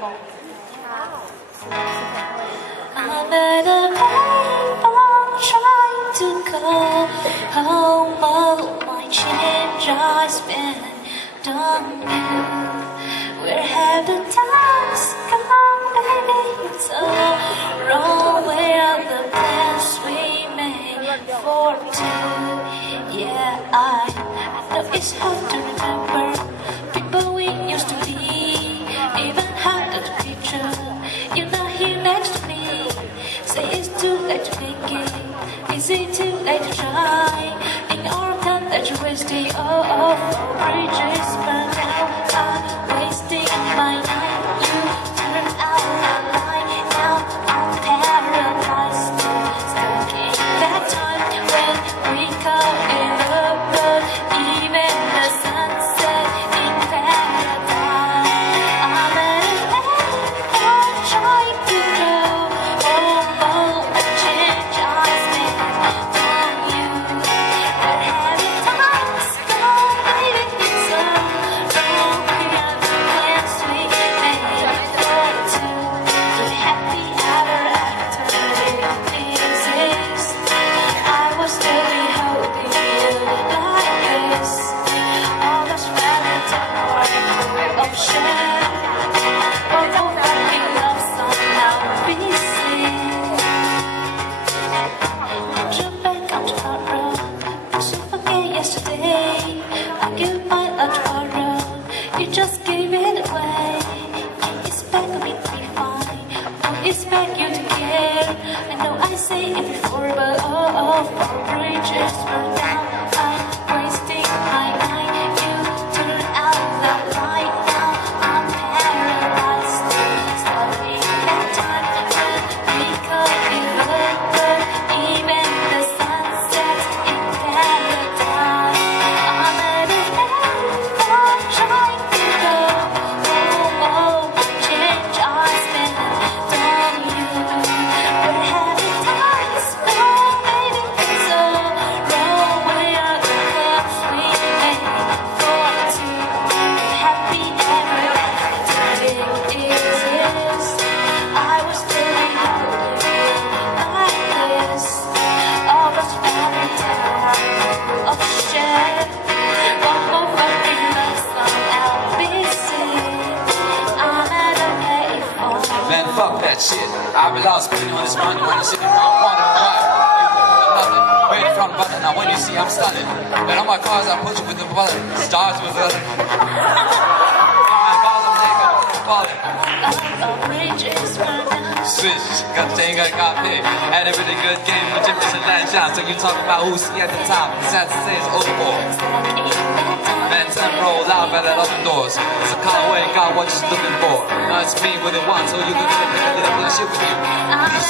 Payphone。I'm at a payphone trying to call home all my change I spent on you. Where have the times gone, baby? It's all wrong. Where are the plans we made for two? Yeah, I know it's hard to remember people we used to be, even harder to picture. You're not here next to me. Say it's too late to make it. Is it too late to try? In our time that you're wasting, oh, bridges burn down. I'm wasting my night. You turn out the light. Now I'm paralyzed. Stuck in that time when we caught in the blood. Even the sunset in paradise. I'm at a payphone trying to go home. The change I spent on you. Where have the times gone, baby? It's so wrong. We are the plans we made for two. The happy hour after it exists. I was still be holding you like this. All those Valentine's ocean. Oh, don't let me love somehow be seen. Put your back on tomorrow. Please don't forget yesterday. I give my love tomorrow. You just gave it away. Can't expect me to be fine. Don't expect you to care. I know I say it before, but oh, bridges burn down. I'm wasting my night. You turn out the light. Now I'm paralyzed. Stuck in that time when we could be lovers. Even the sunsets in paradise. I'm at a payphone trying to go home. Change I spent on you. Where have the times gone, baby? It's so wrong. Where are the plans we made for two? Happy ever after it exists. I was still holding you like this. All those Valentine's ocean. One more fucking love song I'll be singing. I'm at a payphone. Man, fuck that shit. I've been lost spinning on this money when you're sitting around wondering why. Nothing. Where you from, brother? Now when you see I'm stunning. And all my cars I push with the button. Stars with the other. My balls I'm naked. Falling. Bridges burn down. Switch, cause they ain't got copy. Had a really good game with Jefferson last shot. So you talking about who's at the top. It's sad to say it's overboard. Man, time roll out by that open doors. It's a Conway, got what you're looking for. Now it's me with it once, so you can pick a little bit of shit with you. I'm at a